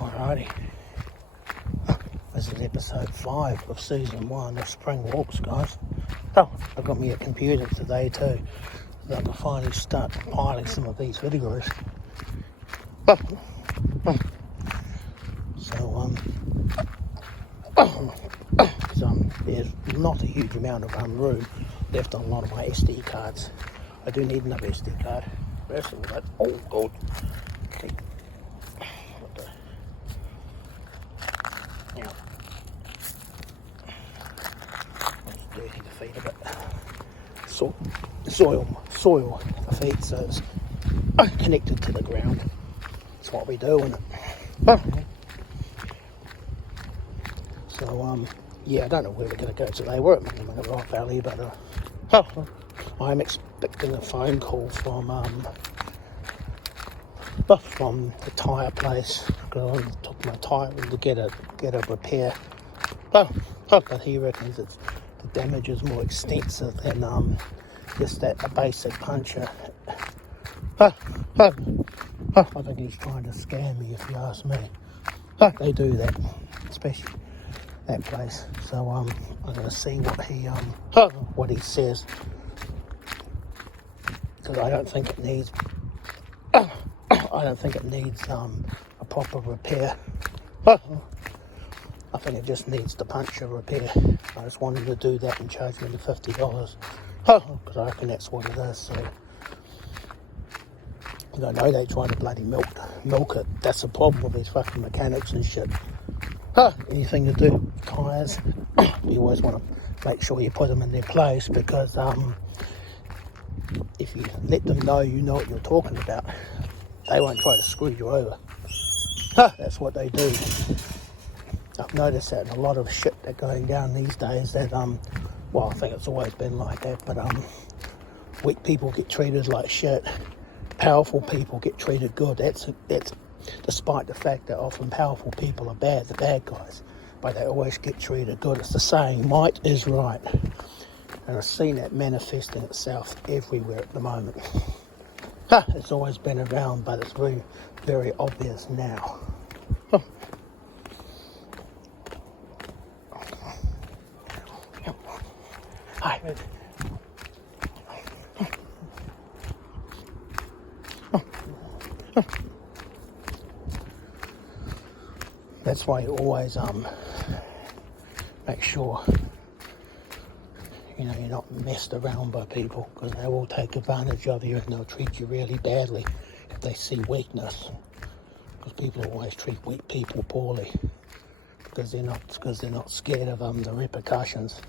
Alrighty. This is episode 5 of season 1 of Spring Walks, guys. I got me a computer today too, so I can finally start compiling some of these videos. There's not a huge amount of room left on a lot of my SD cards. I do need another SD card. First of all, that's all good. Now, it's dirty the feet a bit. Soil the feet, so it's connected to the ground. That's what we do, isn't it? So, yeah, I don't know where we're going to go today. We're at Mangemangeroa Valley, but I'm expecting a phone call from the tyre place, because I took my tyre in to get a repair. But he reckons the damage is more extensive than just a basic puncture. I think he's trying to scam me, if you ask me. They do that, especially that place. So I'm going to see what he says, because I don't think it needs a proper repair. I think it just needs the puncture repair. I just wanted to do that and charge me the $50, because I reckon that's what it is. So I know they try to bloody milk it. That's the problem with these fucking mechanics and shit. Anything to do with tyres, you always want to make sure you put them in their place, because if you let them know you know what you're talking about, they won't try to screw you over. That's what they do. I've noticed that in a lot of shit that's going down these days, that well, I think it's always been like that, but weak people get treated like shit. Powerful people get treated good. That's despite the fact that often powerful people are bad, the bad guys, but they always get treated good. It's the saying, might is right. And I've seen that manifesting itself everywhere at the moment. It's always been around, but it's very, very obvious now. Hi. That's why you always make sure you're not messed around by people, because they will take advantage of you and they'll treat you really badly if they see weakness. Because people always treat weak people poorly, because they're not scared of the repercussions.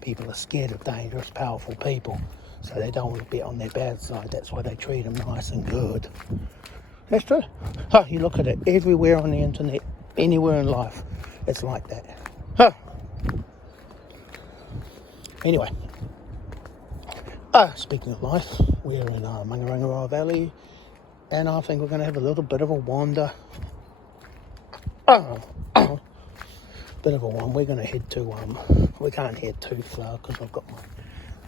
People are scared of dangerous, powerful people, so they don't want to be on their bad side. That's why they treat them nice and good. That's true. You look at it everywhere on the internet, anywhere in life, it's like that. Anyway, speaking of life, we're in Mangemangeroa Valley, and I think we're going to have a little bit of a wander. We're going to head to, we can't head too far because I've got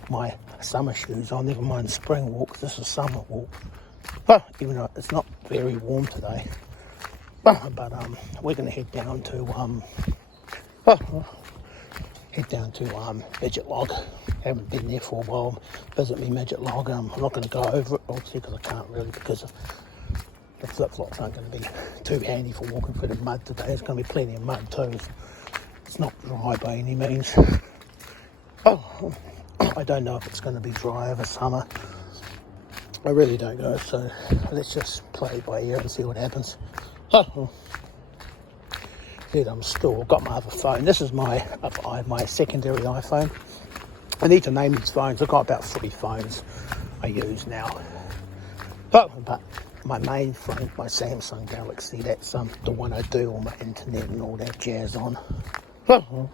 my summer shoes on, never mind spring walks. This is summer walk. Even though it's not very warm today, but we're going to head down to Midget Log. Haven't been there for a while. Visit me Midget Log. I'm not going to go over it obviously, because I can't really, because the flip-flops aren't going to be too handy for walking through the mud today. There's going to be plenty of mud too. It's not dry by any means. I don't know if it's going to be dry over summer. I really don't know, so let's just play it by ear and see what happens. I'm still got my other phone. This is my secondary iPhone. I need to name these phones. I've got about 3 phones I use now. But my main phone, my Samsung Galaxy, that's the one I do all my internet and all that jazz on. So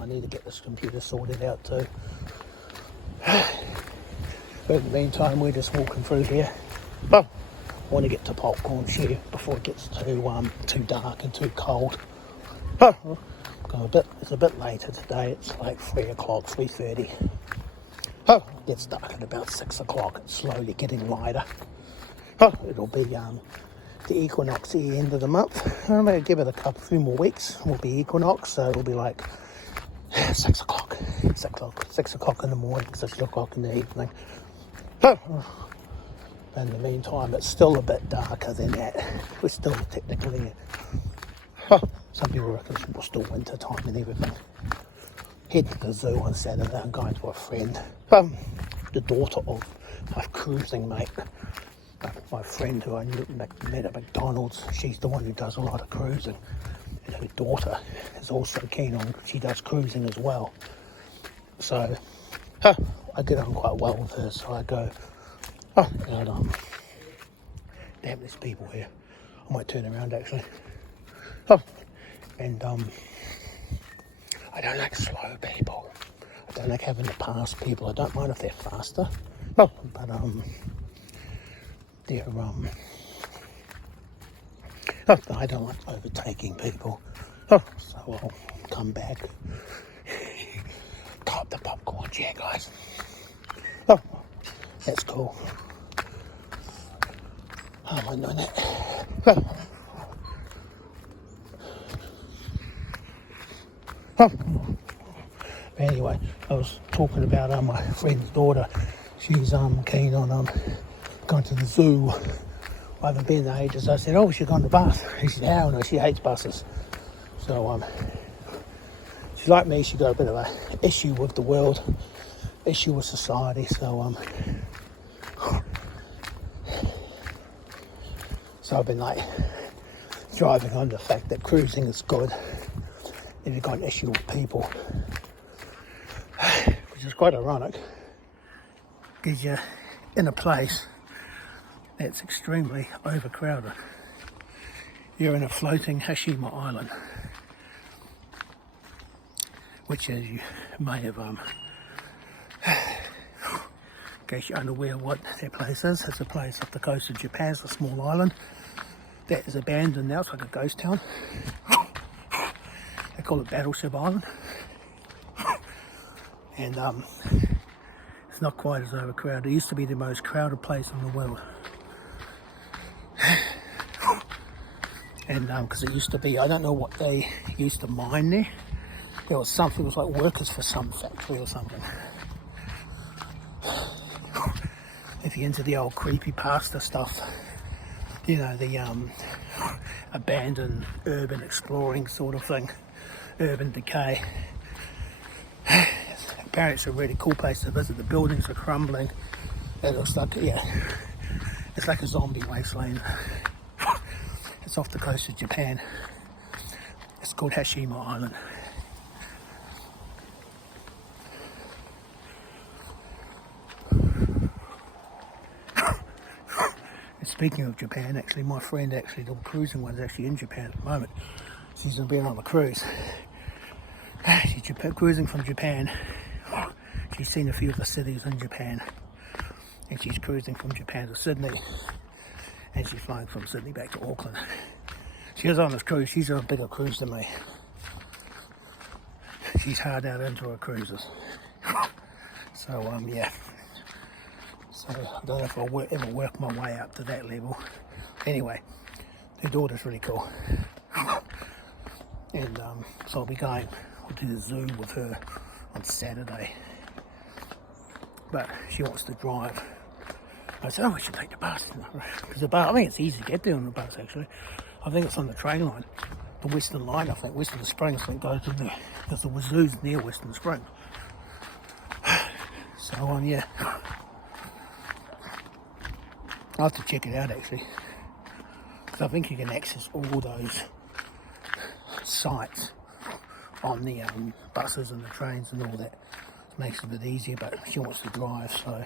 I need to get this computer sorted out too. But in the meantime, we're just walking through here. I want to get to Popcorn Shoe before it gets too dark and too cold. It's a bit later today. It's like 3 o'clock, 3:30. Oh, it gets dark at about 6 o'clock. It's slowly getting lighter. Oh, it'll be the equinox at the end of the month. I'm going to give it a few more weeks. Will be equinox, so it'll be like 6 o'clock. 6 o'clock in the morning, 6 o'clock in the evening. Oh, in the meantime, it's still a bit darker than that. We're still technically... Oh, some people reckon it's still winter time and everything. Heading to the zoo on Saturday. I'm going to a friend. The daughter of my cruising mate. My friend who I met at McDonald's. She's the one who does a lot of cruising. And her daughter is also keen on... She does cruising as well. So, I get on quite well with her. So I go... Oh, and, damn, there's people here. I might turn around actually. Oh, and I don't like slow people. I don't like having to pass people. I don't mind if they're faster. Oh, but they're oh, I don't like overtaking people. Oh, so I'll come back. Top the popcorn chair, guys. Oh, that's cool. I might know that. Oh. Oh. Anyway, I was talking about my friend's daughter. She's keen on going to the zoo. I haven't been there ages. I said, oh, we should go on the bus. She said, hell no, she hates buses. So she's like me, she's got a bit of a issue with the world, issue with society. So so I've been like driving on the fact that cruising is good if you've got an issue with people, which is quite ironic because you're in a place that's extremely overcrowded. You're in a floating Hashima Island, which, as you may have, in case you're unaware what that place is, it's a place off the coast of Japan. It's a small island that is abandoned now. It's like a ghost town. They call it Battleship Island. And it's not quite as overcrowded. It used to be the most crowded place in the world. And because it used to be, I don't know what they used to mine there. There was something, it was like workers for some factory or something. If you're into the old creepypasta stuff, you know, the abandoned urban exploring sort of thing, urban decay. Apparently it's a really cool place to visit. The buildings are crumbling. It looks like, yeah, it's like a zombie wasteland. It's off the coast of Japan. It's called Hashima Island. And speaking of Japan, actually, my friend, actually, the cruising one's actually in Japan at the moment. She's been on a cruise. She's cruising from Japan. She's seen a few of the cities in Japan. And she's cruising from Japan to Sydney. And she's flying from Sydney back to Auckland. She was on this cruise. She's on a bigger cruise than me. She's hard out into her cruises. So, yeah. So, I don't know if I'll ever work my way up to that level. Anyway, her daughter's really cool. And so I'll be going to the zoo with her on Saturday. But she wants to drive. I said, oh, we should take the bus. Because the bus, I think it's easy to get there on the bus, actually. I think it's on the train line. The Western line, I think. Western Springs, I think, goes to there. Because the zoo's near Western Springs. So, yeah. I'll have to check it out, actually. Because I think you can access all those sites on the buses and the trains and all that. It makes it a bit easier, but she wants to drive, so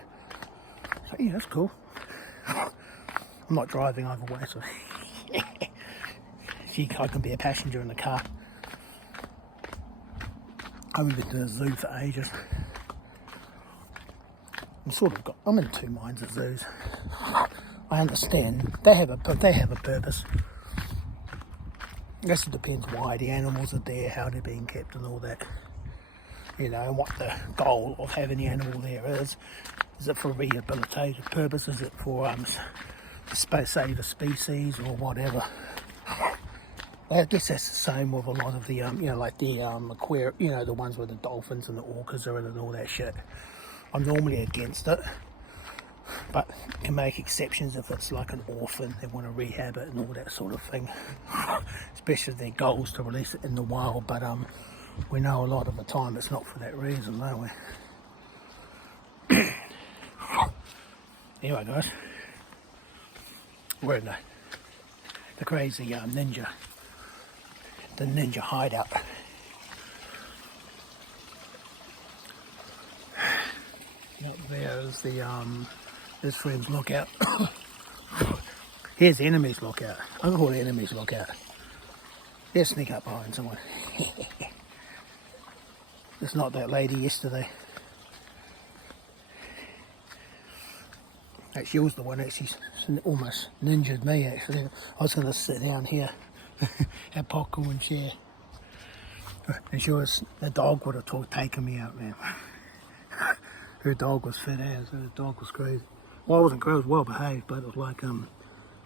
yeah, that's cool. I'm not driving either way, so I can be a passenger in the car. I haven't been to the zoo for ages. I'm in two minds of zoos. I understand they have a purpose. I guess it depends why the animals are there, how they're being kept and all that. you know, and what the goal of having the animal there is. Is it for rehabilitative purposes? Is it for save a species or whatever? I guess that's the same with a lot of the, you know, like the aquarium, you know, the ones where the dolphins and the orcas are in and all that shit. I'm normally against it, but can make exceptions if it's like an orphan, they want to rehab it and all that sort of thing. Especially if their goal is to release it in the wild, but we know a lot of the time it's not for that reason, don't we? Anyway, guys, we're in the crazy ninja hideout. Up there is the this friend's lookout. Here's the enemy's lookout. I call it enemy's lookout. Let's sneak up behind someone. It's not that lady yesterday. Actually, she was the one that she's almost ninjaed me, actually. I was going to sit down here, have popcorn and share. And sure as the dog would have taken me out, man. Her dog was fat ass, her dog was crazy. Well, I wasn't crazy, I was well behaved, but it was like,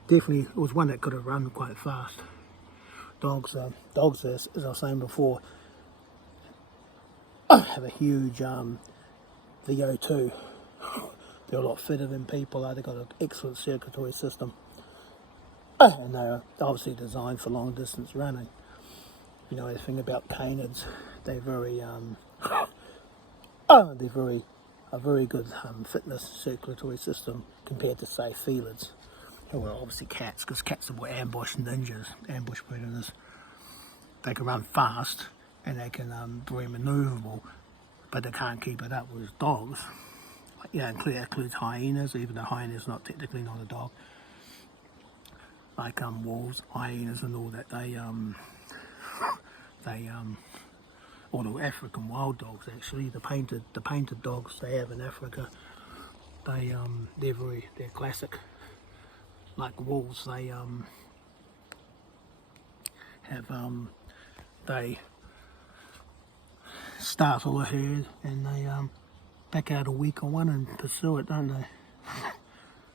definitely, it was one that could have run quite fast. Dogs, as I was saying before, have a huge VO2. They're a lot fitter than people are. They've got an excellent circulatory system. And they're obviously designed for long distance running. You know, the thing about canids, they're very, a very good fitness circulatory system compared to, say, felids. Well, obviously cats, because cats are more ambush ninjas, ambush predators. They can run fast and they can be very maneuverable, but they can't keep it up with dogs. Yeah, that includes hyenas, even though hyena's not technically not a dog. Like wolves, hyenas and all that, or the African wild dogs actually, the painted dogs they have in Africa, they're classic. Like wolves, they they startle a herd and they back out a weaker one and pursue it, don't they?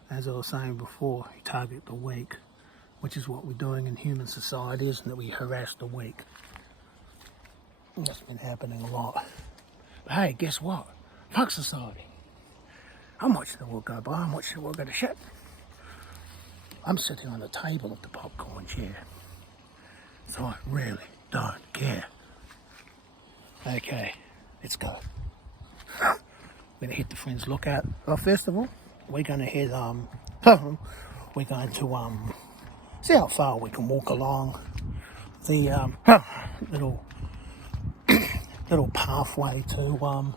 As I was saying before, you target the weak, which is what we're doing in human society, isn't it? We harass the weak. That's been happening a lot. But hey, guess what? Fuck society. I'm watching the world go by, I'm watching the world go to shit. I'm sitting on the table of the popcorn chair, so I really don't care. Okay, let's go. We're gonna hit the friend's lookout. Well, first of all, we're gonna head we're going to see how far we can walk along the little pathway to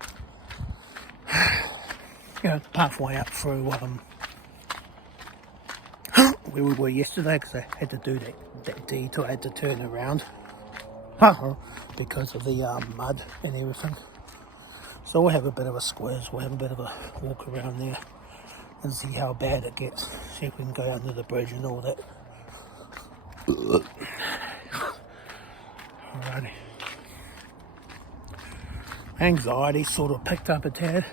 pathway up through where we were yesterday, because I had to do that detour. I had to turn around because of the mud and everything. So we'll have a bit of a squiz, we'll have a bit of a walk around there and see how bad it gets. See if we can go under the bridge and all that. Alrighty. Anxiety sort of picked up a tad.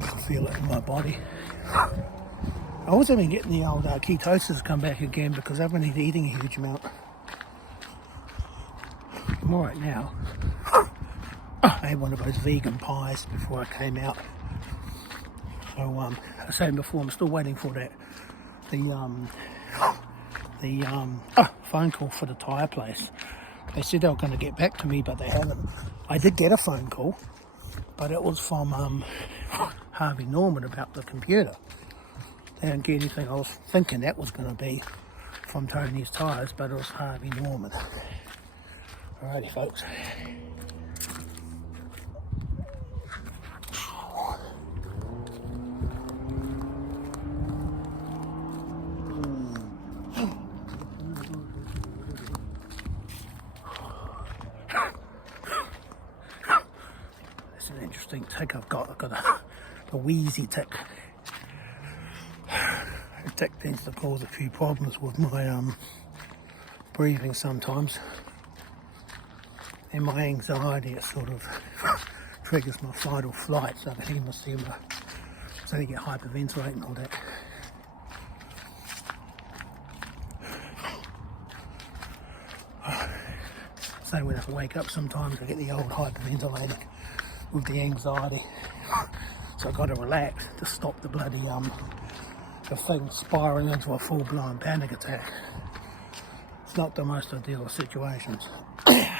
I can feel it in my body. I also been getting the old ketosis come back again because I've been eating a huge amount. I'm alright now. I had one of those vegan pies before I came out. So I was saying before, I'm still waiting for that. The phone call for the tyre place. They said they were going to get back to me, but they haven't. I did get a phone call, but it was from Harvey Norman about the computer. They didn't get anything. I was thinking that was going to be from Tony's Tyres, but it was Harvey Norman. Alrighty, folks. That's an interesting tick I've got. I've got a wheezy tick. A tick tends to cause a few problems with my breathing sometimes. And my anxiety, it sort of triggers my fight or flight, so the hemostemma, so you get hyperventilate and all that. So when I wake up sometimes I get the old hyperventilating with the anxiety. So I've got to relax to stop the bloody the thing spiraling into a full-blown panic attack. It's not the most ideal of situations. I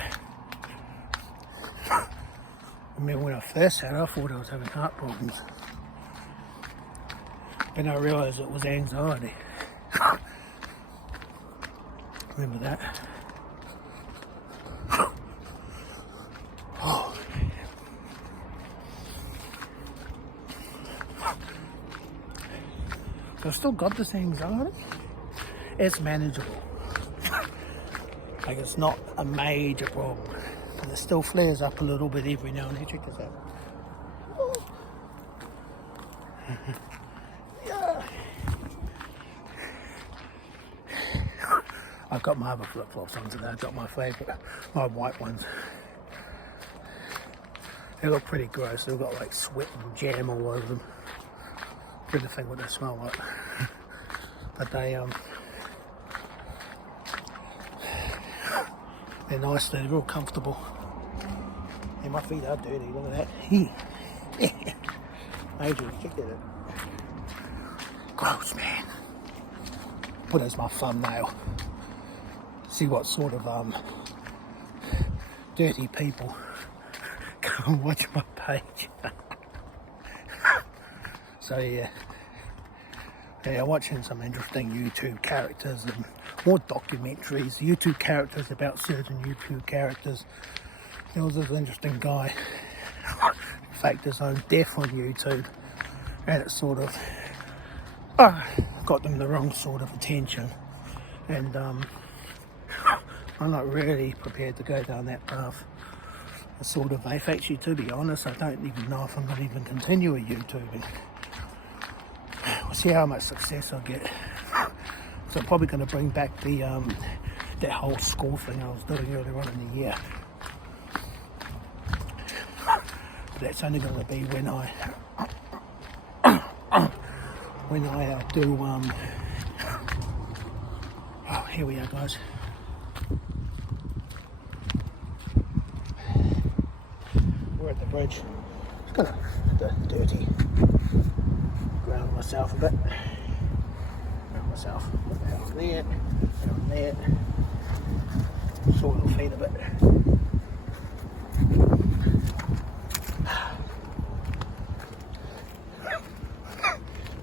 remember when I first had it, I thought I was having heart problems. Then I realised it was anxiety. Remember that? Oh. So I've still got this anxiety. It's manageable. Like, it's not a major problem. But it still flares up a little bit every now and then. Check this out. Yeah. I've got my other flip-flops on today. I've got my favourite, my white ones. They look pretty gross. They've got like sweat and jam all over them. Really think what they smell like. But they're nice, they're real comfortable. And my feet are dirty, look at that. Major, check that out. Gross, man. Put as my thumbnail. See what sort of dirty people come and watch my page. So yeah, watching some interesting YouTube characters and more documentaries, YouTube characters about certain YouTube characters. There was this interesting guy, faked his own death on YouTube, and it sort of got them the wrong sort of attention. And I'm not really prepared to go down that path. A sort of faith. Actually, to be honest, I don't even know if I'm going to even continue with YouTubing. We'll see how much success I get. So I'm probably going to bring back the that whole school thing I was doing earlier on in the year. But that's only going to be when I do oh, here we are, guys. We're at the bridge. It's kind of dirty. Ground myself a bit. Ground myself. Down there. Down there. Sort the feet a bit.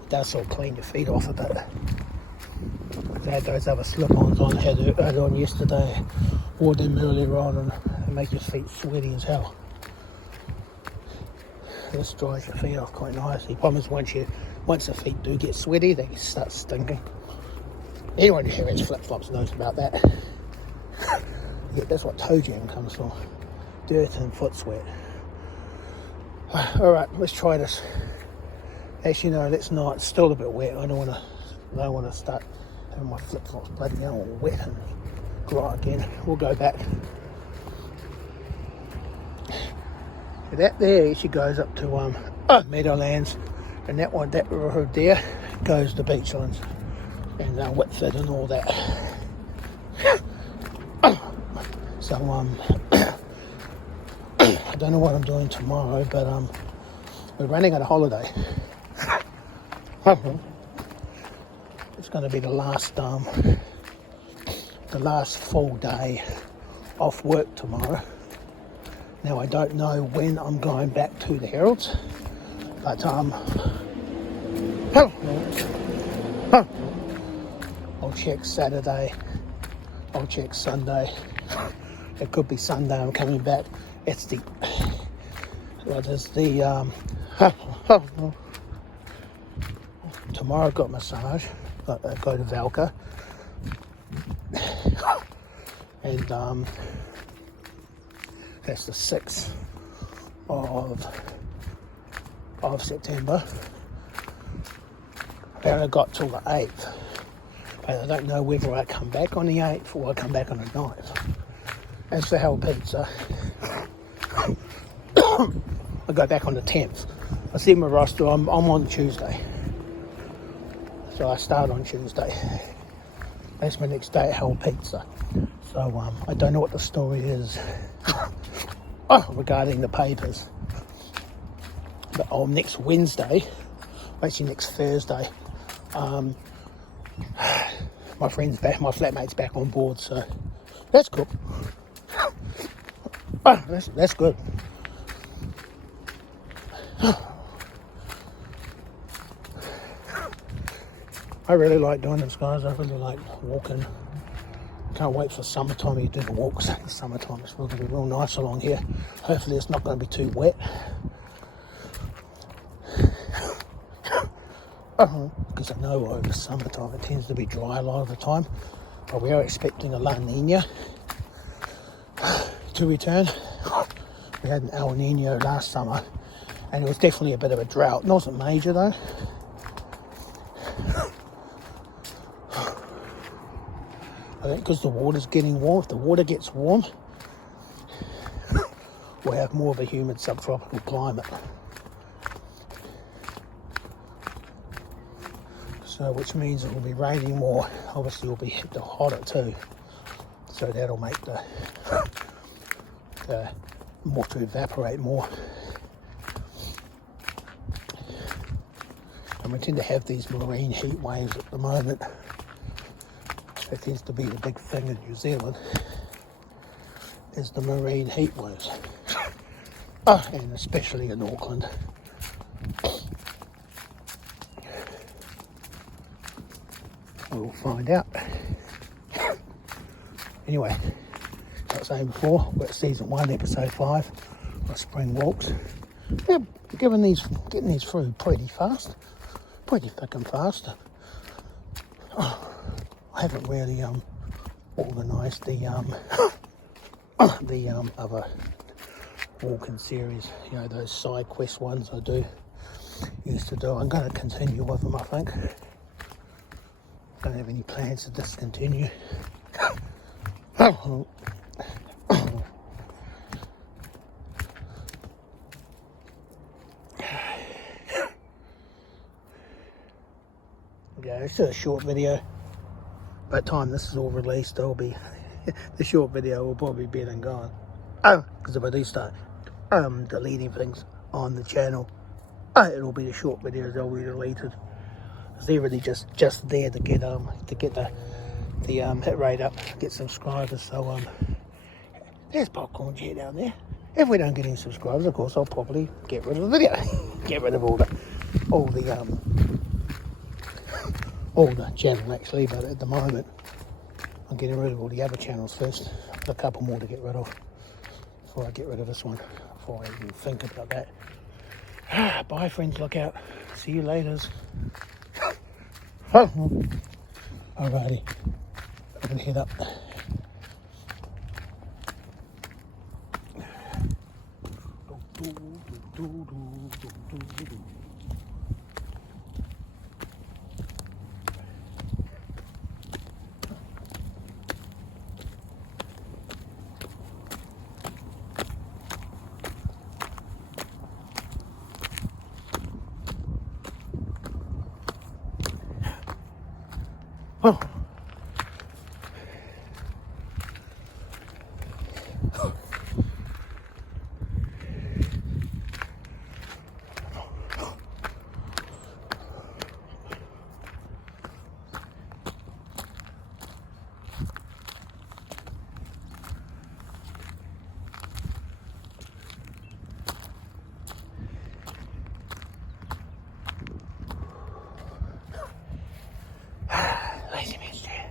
It does sort of clean your feet off a bit. I had those other slip-ons on. I had on yesterday. Wore them earlier on, and they make your feet sweaty as hell. This dries your feet off quite nicely. Problem is once the feet do get sweaty, they start stinking. Anyone who wears flip-flops knows about that. Yeah, that's what toe jam comes from. Dirt and foot sweat. Alright, let's try this. Actually no, let's not. It's still a bit wet. I don't want to start having my flip-flops bloody all wet and dry again. We'll go back. That there actually goes up to Meadowlands, and that road there goes to Beachlands and Whitford and all that. So I don't know what I'm doing tomorrow, but we're running on a holiday. It's going to be the last full day off work tomorrow. Now I don't know when I'm going back to the Heralds, but I'll check Saturday, I'll check Sunday. It could be Sunday I'm coming back. It's the tomorrow I've got massage. I go to Valka, and that's the 6th of September. I only got till the 8th, but I don't know whether I come back on the 8th or I come back on the 9th. As for Hell Pizza, I go back on the 10th. I see my roster, I'm on Tuesday. So I start on Tuesday. That's my next day at Hell Pizza. So I don't know what the story is regarding the papers. But next Wednesday, actually next Thursday, my friend's back, my flatmate's back on board, so that's cool. That's good. I really like doing this, guys. I really like walking. Can't wait for summertime to do the walks. The summertime is going to be real nice along here. Hopefully it's not going to be too wet. Because I know over summertime it tends to be dry a lot of the time. But we are expecting a La Nina to return. We had an El Nino last summer and it was definitely a bit of a drought. It wasn't major though. I think because the water's getting warm, if the water gets warm, we'll have more of a humid subtropical climate. So which means it will be raining more. Obviously it will be hotter too. So that'll make the water evaporate more. And we tend to have these marine heat waves at the moment. That tends to be the big thing in New Zealand, is the marine heat waves. And especially in Auckland. We'll find out. Anyway, like I was saying before, we're at season 1, episode 5, my spring walks. Yeah, getting these through pretty fast, pretty fucking fast. I haven't really organised the other walking series, you know, those side quest ones I used to do. I'm going to continue with them, I think. Don't have any plans to discontinue. Yeah, it's just a short video. By the time this is all released, it'll be the short video will probably be then gone. Because if I do start deleting things on the channel, it'll be the short videos. They'll be deleted. They're really just there to get the hit rate up, get subscribers. So there's Popcorn Jet down there. If we don't get any subscribers, of course, I'll probably get rid of the video, get rid of all the channel actually. But at the moment, I'm getting rid of all the other channels first. I've got a couple more to get rid of before I get rid of this one. Before I even think about that. Bye, friends. Look out. See you later. Alrighty, I'm gonna head up. Oh. Lazy man's chair.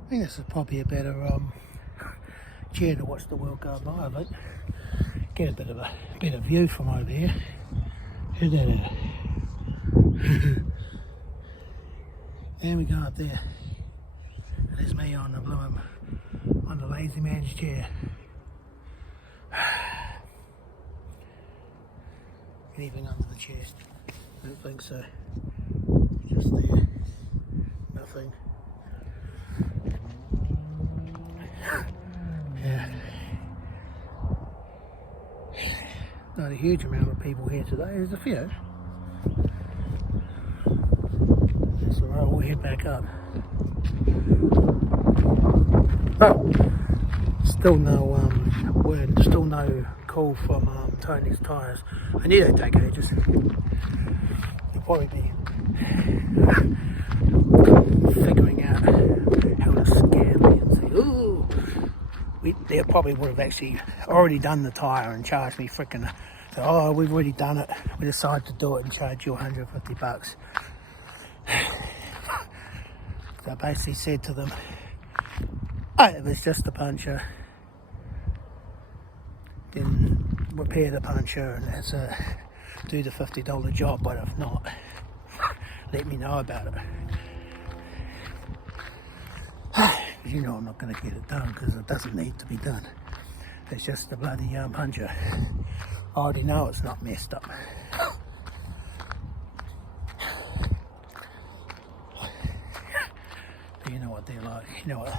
I think this is probably a better chair to watch the world go by. I think get a better view from over here. Who's that at? There we go up there. There's me on the lazy man's chair. Anything under the chair? I don't think so. Just there. Nothing. Yeah. Not a huge amount of people here today. There's a few. So we'll head back up. Oh, still no word, still no call from Tony's Tyres. I knew they'd take ages. They'll probably be figuring out how to scam me and say, ooh, they probably would have actually already done the tyre and charged me freaking. So, oh, we've already done it. We decided to do it and charge you $150. So I basically said to them, oh, it was just a puncture. Then repair the puncture and that's a do the $50 job, but if not, let me know about it. You know I'm not going to get it done because it doesn't need to be done. It's just a bloody puncture. I already know it's not messed up. But you know what they're like. You know what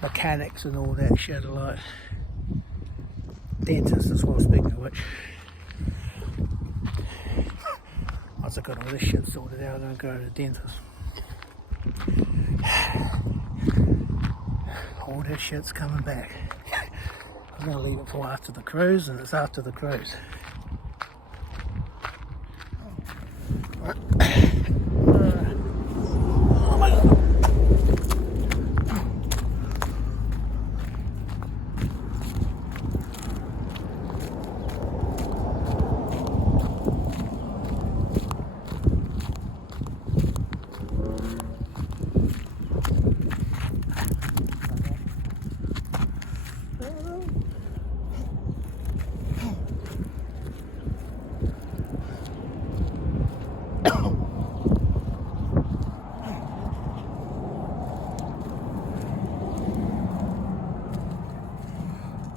mechanics and all that shit are like. Dentists as well, speaking of which. Once I got all this shit sorted out, I'm going to go to the dentist. All this shit's coming back. I'm going to leave it for after the cruise, and it's after the cruise. Right. Oh my God.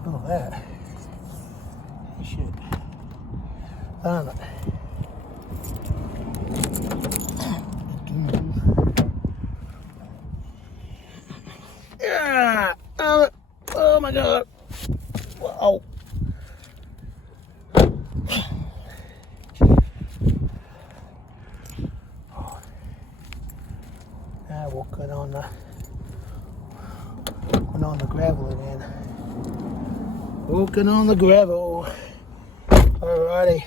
Look at that. Shit. Damn it. Yeah, damn it. Oh my God. Wow. Now walking on the gravel again. Walking on the gravel. Alrighty.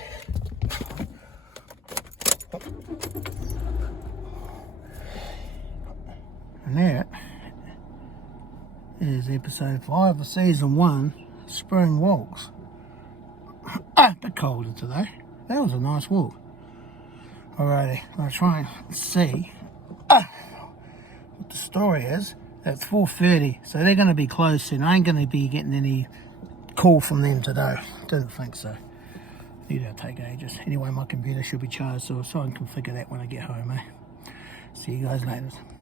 And that is episode 5 of season 1, Spring Walks. A bit colder today. That was a nice walk. Alrighty, I'll try and see what the story is. It's 4:30, so they're going to be closed soon. I ain't going to be getting any call from them today. Didn't think so. Knew that'd take ages. Anyway, my computer should be charged, so I'll try and configure that when I get home, eh? See you guys later.